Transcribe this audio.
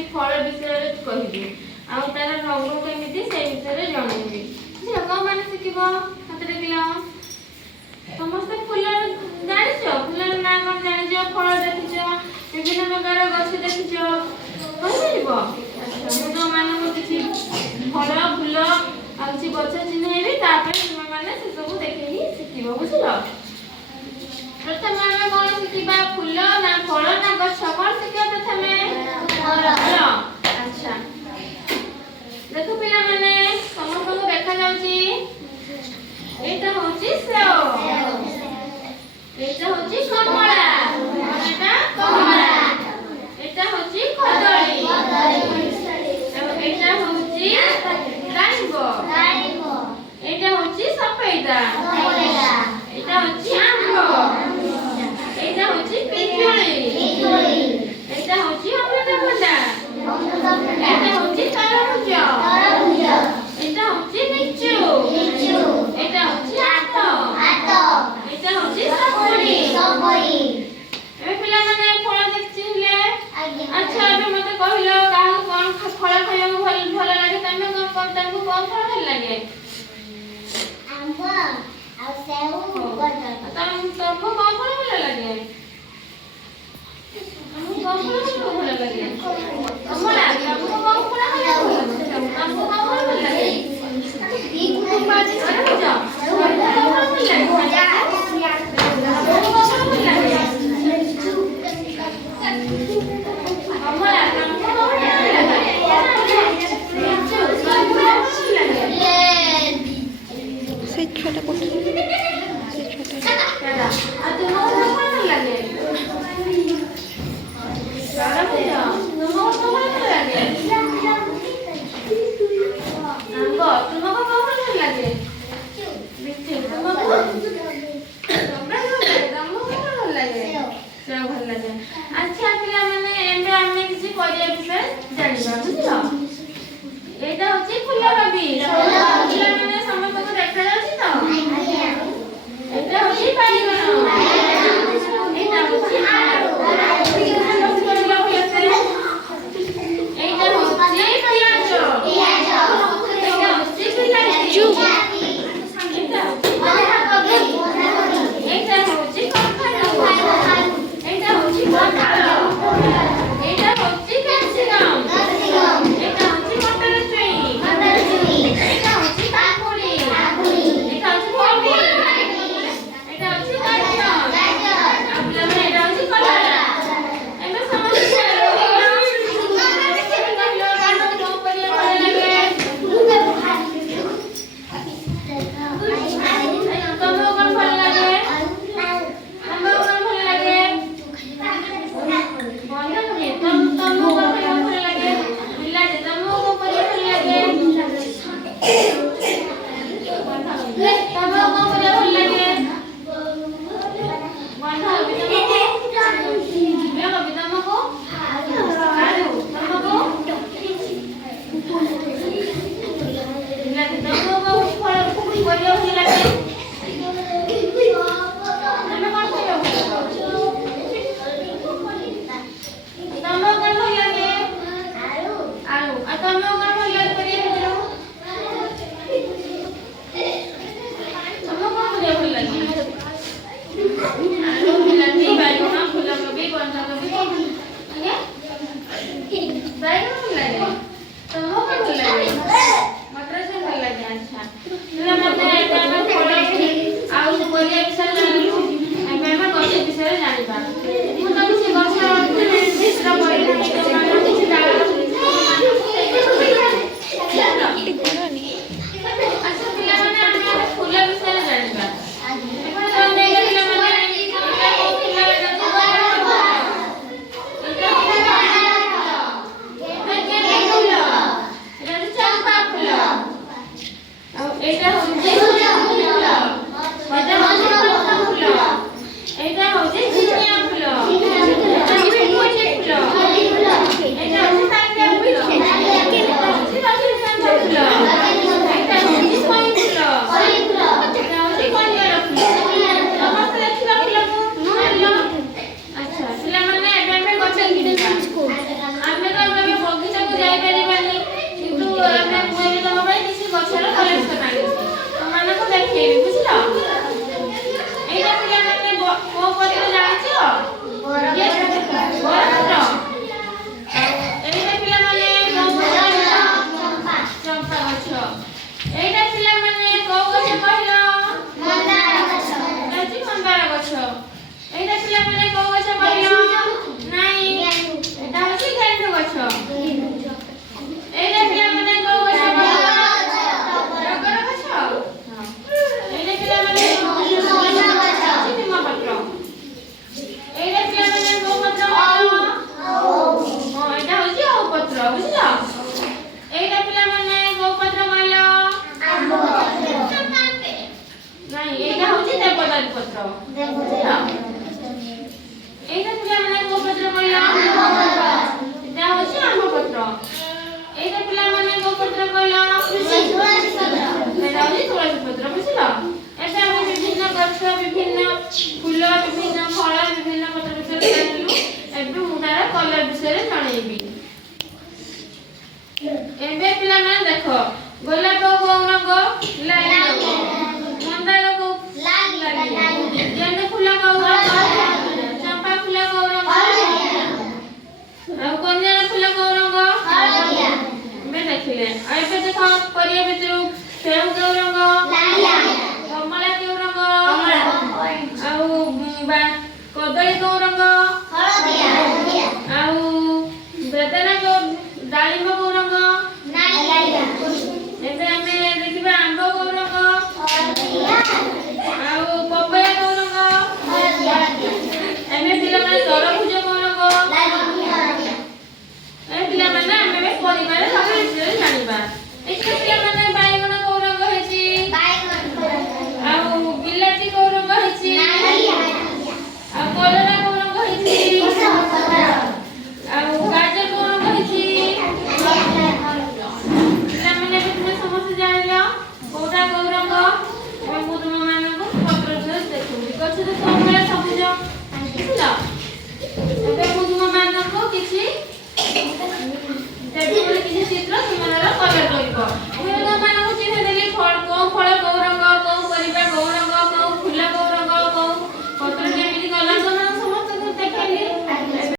କିଛି ଫଳ ବିଷୟରେ କହିବି ଆଉ ତାର ରଙ୍ଗ କେମିତି ସେ ବିଷୟରେ ଜଣେଇବି। ଝିଅ କୋଉମାନେ ଶିଖିବ? ହାତ ଦେଖିଲ। ସମସ୍ତେ ଫୁଲ ଜାଣିଛ? ଫୁଲର ନାଁ କଣ ଜାଣିଛ? ଫଳ ଦେଖିଛ? ବିଭିନ୍ନ ପ୍ରକାର ଗଛ ଦେଖିଛ? କହିପାରିବ? ଆଚ୍ଛା, ମୁଁ ତମମାନଙ୍କୁ କିଛି ଫଳ ଫୁଲ ଆଉ କିଛି ଗଛ ଚିହ୍ନେଇବି, ତାପରେ ତୁମେମାନେ ସେସବୁ ଦେଖିକି ଶିଖିବ। ବୁଝିଲ? ପ୍ରଥମେ ଆମେ କଣ ଶିଖିବା? ଫୁଲ ନା ଫଳ ନା ଗଛ? କଣ ଶିଖିବା ପ୍ରଥମେ? ଫଳ। ଆଚ୍ଛା, ଦେଖ ପିଲାମାନେ, ସମସ୍ତଙ୍କୁ ଦେଖାଯାଉଛି? ଏଇଟା ହଉଛି ସେଓ, ଏଇଟା ହଉଛି କମଳା, ଏଇଟା କମଳା, ଏଇଟା ହଉଛି କଦଳୀ, ଏଇଟା ହଉଛି ଡାଳିମ୍ବ, ଏଇଟା ହଉଛି ସଫେଇତା, ଏଇଟା ହଉଛି ଆମ୍ବ, ଏଇଟା ହଉଛି ପିଜୁଳି, ଏଇଟା ହଉଛି ଅମୃତଭଣ୍ଡା, ଏଇଟା ହଉଛି ତରଭୁଜ, ଏଇଟା ହଉଛି ଲିଚୁ, ଏଇଟା ହଉଛି ଆତ, ଏଇଟା ହଉଛି ସପୁରୀ। ଏବେ ପିଲାମାନେ ଫଳ ଦେଖିଲେ? ଆଚ୍ଛା, ଏବେ ମତେ କହିଲ କାହାକୁ କଣ ଫଳ ଖାଇବାକୁ ଭଲ ଲାଗେ? ତମକୁ କଣ ଫଳ ଭଲ ଲାଗେ? ଆମ୍ବ ଆଉ ସେଉ। ତମକୁ କଣ ଫଳ ଭଲ ଲାଗେ? ତମକୁ କଣ ଫଳ ଭଲ ଲାଗେ? କମଳା। ତମକୁ କଣ ଫଳ ଭଲ ଲାଗେ? ତମକୁ କଣ ଫଳ ଭଲ ଲାଗେ? ତରଭୁଜ। ତମକୁ କଣ ଫଳ ଭଲ ଲାଗେ? ତମକୁ କଣ ଫଳ ଭଲ ଲାଗେ? କମଳା। ତମକୁ କଣ ଭଲ ଲାଗେ? ଲିଚୁ। ତମକୁ କଣ ଭଲ ଲାଗେ? সেই ছটা করতে সেই ছটা আর তোমার কখন ভাল লাগে? তরভুজ। তোমার কখন ভাল লাগে? আম্ব। তোমার কখন ভাল লাগে? লিচু। তোমার ভাল লাগে? সেও ভাল লাগে। আচ্ছা পিলাମାନେ, ଏବେ ଆମେ କିଛି ପରିବା ବିଷୟରେ ଜାଣିବା। ବୁଝିଲ? ଏଇଟା ହଉଛି ଫୁଲକୋବି। ପିଲାମାନେ ସମସ୍ତଙ୍କୁ ଦେଖାଯାଉଛି ତ? ଏଇଟା ହଉଛି ବାଇଗଣ, ଏଇଟା ହଉଛି ଆଳୁ, ଏଇଟା ହଉଛି ପିଆଜ, ଏଇଟା ହଉଛି ବିଲାତି, ଏଇଟା ହଉଛି ବନ୍ଧାକୋବି, ଏଇଟା ହଉଛି କଖାରୁ, ଏଇଟା ହଉଛି ପୋଟଳ, ଏଇଟା ହଉଛି କ୍ୟାପ୍ସିକମ୍, ଏଇଟା ହଉଛି ମଟର ଛୁଇଁ, ଏଇଟା ହଉଛି କାକୁଡି, ଏଇଟା ହଉଛି କୋବି, ଏଇଟା ହଉଛି ଗାଜର, ଆଉ ପିଲାମାନେ ଏଇଟା ହଉଛି କଲରା। ଏବେ ସମସ୍ତେ ତମକୁ କଣ ଭଲ ଲାଗେ? ତମକୁ କଣ ଭଲ ଲାଗେ? ବନ୍ଧାକୋବି। ତମକୁ କଣ ଭଲ ଲାଗେ? ବିଲାତି। ତମକୁ କଣ ପରିବା ଭଲ ଲାଗେ? ବନ୍ଧାକୋବି। ତମକୁ କଣ ପରିବା ଭଲ ଲାଗେ? ବନ୍ଧାକୋବି। ବିଲାତି। ତମକୁ ଆଳୁ। ତମକୁ ବିଲାତି। ତମକୁ କୋଉ ଫଳ ପରିବା ଭଲ ଲାଗେ? ତମେ କଣ ଖାଇବାକୁ ଭଲ ପାଅ? ତମକୁ କଣ ଭଲ ଲାଗେ? ଆଳୁ। ଆଉ ତମକୁ କଣ ଭଲ ଲାଗେ ପରିବା ଭିତରୁ? ତମକୁ କଣ ପରିବା ଭଲ ଲାଗେ? ଆଳୁ, ବିଲାତି, ବାଇଗଣ, ଫୁଲକୋବି, ବନ୍ଧାକୋବି। ଆଜ୍ଞା, ବାଇଗଣ ଭଲ ଲାଗେ। ତମକୁ କଣ ଭଲ ଲାଗେ? ମଟର ଛୁଇଁ ଭଲ ଲାଗେ। ଆଚ୍ଛା, ପିଲାମାନେ ଏବେ ଆମେ ଫଳ ଆଉ ପରିବା ବିଷୟରେ ଜାଣିଲୁ। ଏବେ ଆମେ ଗଛ ବିଷୟରେ ଜାଣିବା। ମୁଁ ତ କିଛି ଗଛ ଚିତ୍ର କରିଥିଲି, ତମମାନଙ୍କୁ କିଛି ଡାଳ ଆଚ୍ଛା ପିଲାମାନେ, ଆମେ ଫୁଲ ବିଷୟରେ ଜାଣିବା। ଏଇଟା ହଉଛି ଫୁଲ, ଏଇଟା ହଉଛି ପଦ୍ମ ଫୁଲ, ଏଇଟା ହଉଛି ଦେଖ ଗୋଲାପ କୋଉ ରଙ୍ଗ ଲାଲି ରଙ୍ଗ ମନ୍ଦାର କୋଉ ଲାଲି ଗେଣ୍ଡୁ ଫୁଲ କୋଉ ରଙ୍ଗ ଚମ୍ପା ଫୁଲ କୋଉ ରଙ୍ଗ ଆଉ କନ୍ୟାଳ ଫୁଲ କୋଉ ରଙ୍ଗ ଏବେ ଦେଖିଲେ ଆଉ ଏବେ ଦେଖ ପରିବା ଭିତରୁ ସେଉ କେଉଁ ରଙ୍ଗ କମଳା କେଉଁ ରଙ୍ଗ ଆଉ କଦଳୀ କେଉଁ ରଙ୍ଗ ଆଉ